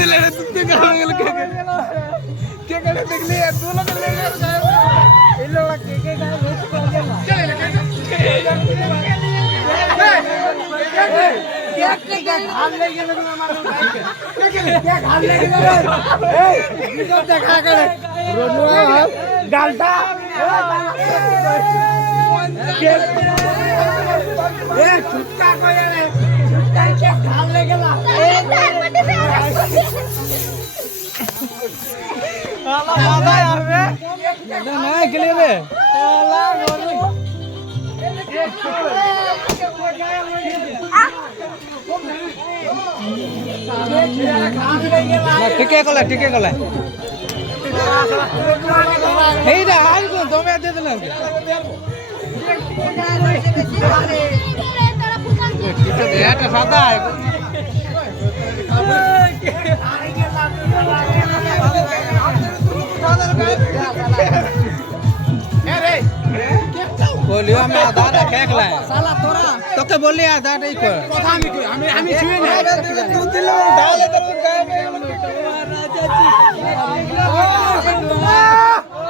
दिले रे तू के गाने गेल के गाने देख ले दो लोग ले ले इन लोग के गाने बहुत कर गेला चले क्या घाल ले गेल मारो क्या घाल ले गेल ए इधर देखा करे रोडवा गालटा ए छुटका कोया रे छुटका क्या घाल ले गेला आला बाबा यार रे ना के लिए रे आला गोली ঠিকে কলে এইটা আর কোন তুমি দিয়ে দিলেন এটা সাদা बोलियो हमें आधार रखे खला साला तोरा तो के बोली आधार नहीं कर কথা আমি ছুঁয়ে না तू दिलो डाले तो गाय में राजा जी